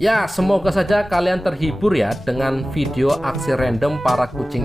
Ya, semoga saja kalian terhibur ya dengan video aksi random para kucing